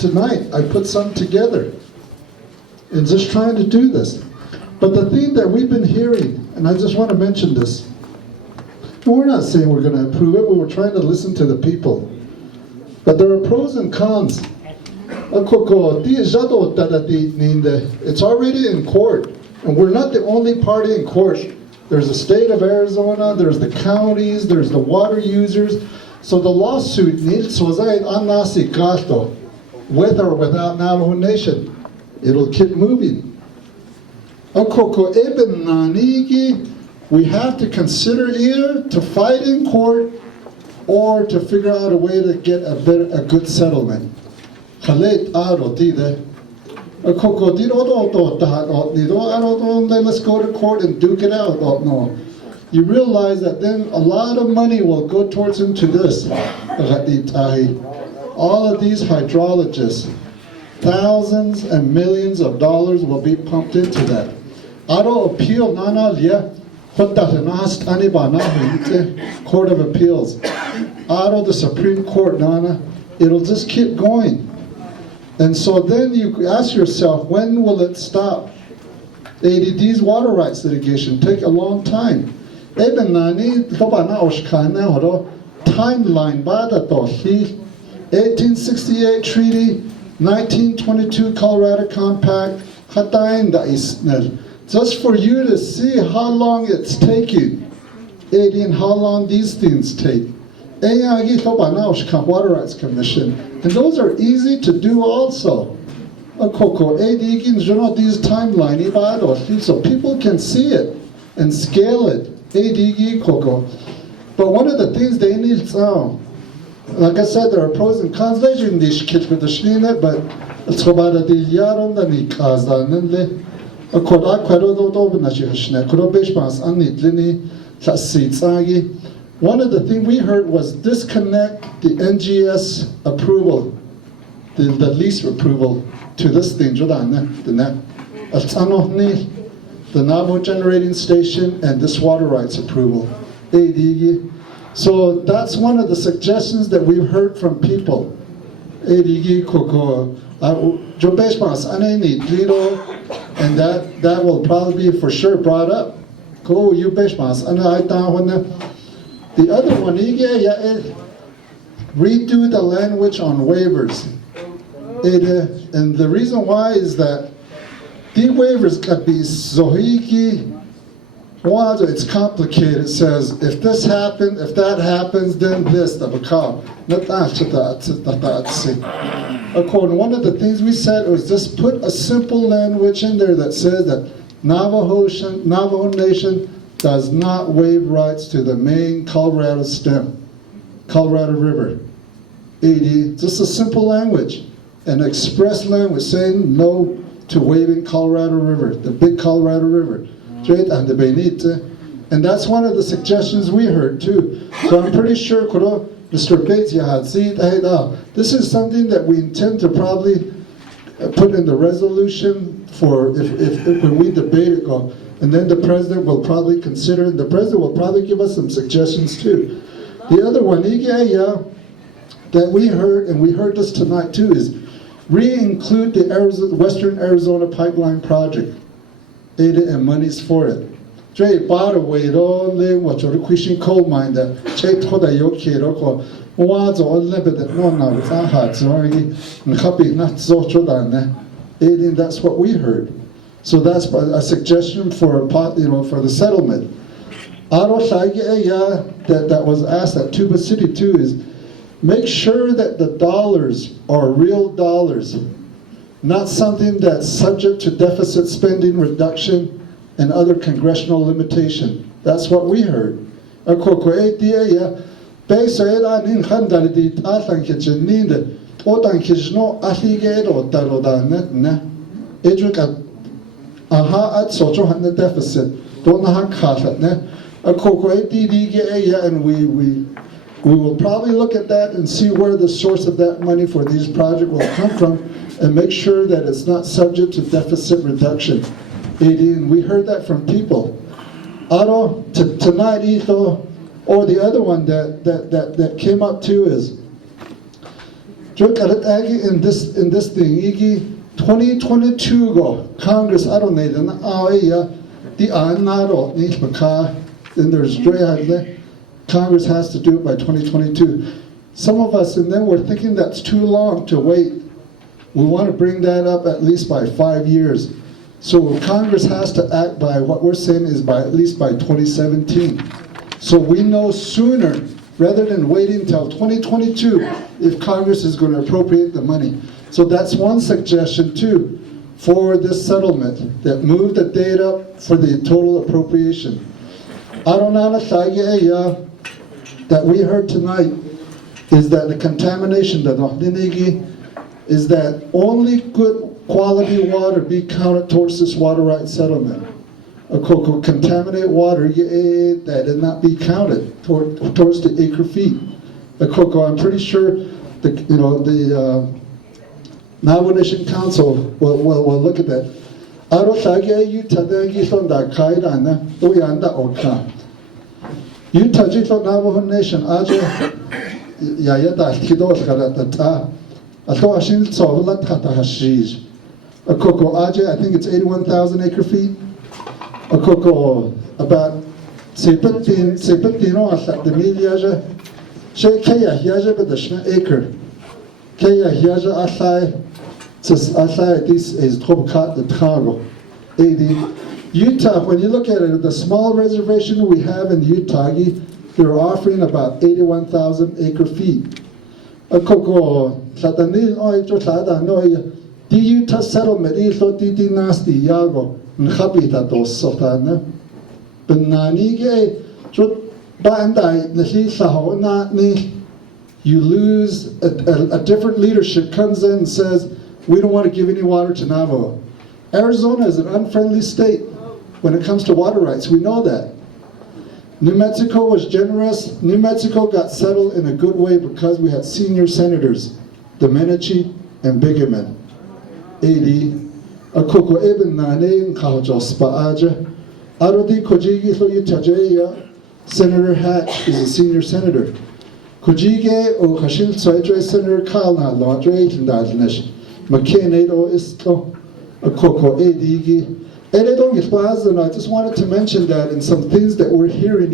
tonight I put some together and just trying to do this. But the thing that we've been hearing, and I just want to mention this, and we're not saying we're going to approve it, but we're trying to listen to the people. But there are pros and cons. It's already in court, and we're not the only party in court. There's the state of Arizona, there's the counties, there's the water users. So the lawsuit needs with or without Navajo Nation. It'll keep moving. We have to consider either to fight in court or to figure out a way to get a good settlement. Let's go to court and duke it out. Oh, no. You realize that then a lot of money will go towards into this. All of these hydrologists, thousands and millions of dollars will be pumped into that. Appeal Court of Appeals. The Supreme Court, it'll just keep going. And so then you ask yourself, when will it stop? ADD's water rights litigation take a long time. Timeline 1868 Treaty, 1922 Colorado Compact, just for you to see how long it's taking, and how long these things take. Water Rights Commission, and those are easy to do also. These timeline, so people can see it and scale it. But one of the things they need, like I said, there are pros and cons. But it's about the yaron da ni kazdanenle. One of the things we heard was disconnect the NGS approval, the lease approval to this thing, the Navajo generating station and this water rights approval. So that's one of the suggestions that we've heard from people. And that will probably be for sure brought up. The other one, redo the language on waivers. And the reason why is that the waivers could be zohiki. It's complicated. It says, if this happened, if that happens, then this, According, one of the things we said was just put a simple language in there that says that Navajo Nation does not waive rights to the main Colorado stem, Colorado River. Just a simple language, an express language saying no to waiving Colorado River, the big Colorado River. And that's one of the suggestions we heard too. So I'm pretty sure Mr. Bates, this is something that we intend to probably put in the resolution for if when we debate it, and then the president will probably consider it. The president will probably give us some suggestions too. The other one, that we heard, and we heard this tonight too, is re-include the Western Arizona Pipeline Project. And monies for it. Coal mine that that's what we heard. So that's a suggestion for for the settlement. That was asked at Tuba City too is make sure that the dollars are real dollars, not something that's subject to deficit spending reduction and other congressional limitation. That's what we heard. Deficit. And we will probably look at that and see where the source of that money for these projects will come from, and make sure that it's not subject to deficit reduction. And we heard that from people. Tonight, or the other one that came up too is, in this thing, 2022 go Congress I don't need an the Ganado then there's Congress has to do it by 2022. Some of us and then we're thinking that's too long to wait. We want to bring that up at least by 5 years. So Congress has to act by what we're saying is by at least by 2017. So we know sooner rather than waiting until 2022 if Congress is going to appropriate the money. So that's one suggestion too for this settlement, that move the date up for the total appropriation. That we heard tonight is that the contamination is that only good quality water be counted towards this water rights settlement. Contaminated water that did not be counted towards the acre feet. I'm pretty sure the Navajo Nation Council will look at that. Utah Navajo Nation I think it's 81,000 acre feet. About the media acre. This is Utah, when you look at it, the small reservation we have in Utah, they're offering about 81,000 acre feet. The Utah settlement is nasty yago you lose a different leadership comes in and says we don't want to give any water to Navajo. Arizona is an unfriendly state when it comes to water rights. We know that. New Mexico was generous. New Mexico got settled in a good way because we had senior senators, Domenici and Bigeman. Senator Hatch is a senior senator. Senator Kalna McCain I just wanted to mention that in some things that we're hearing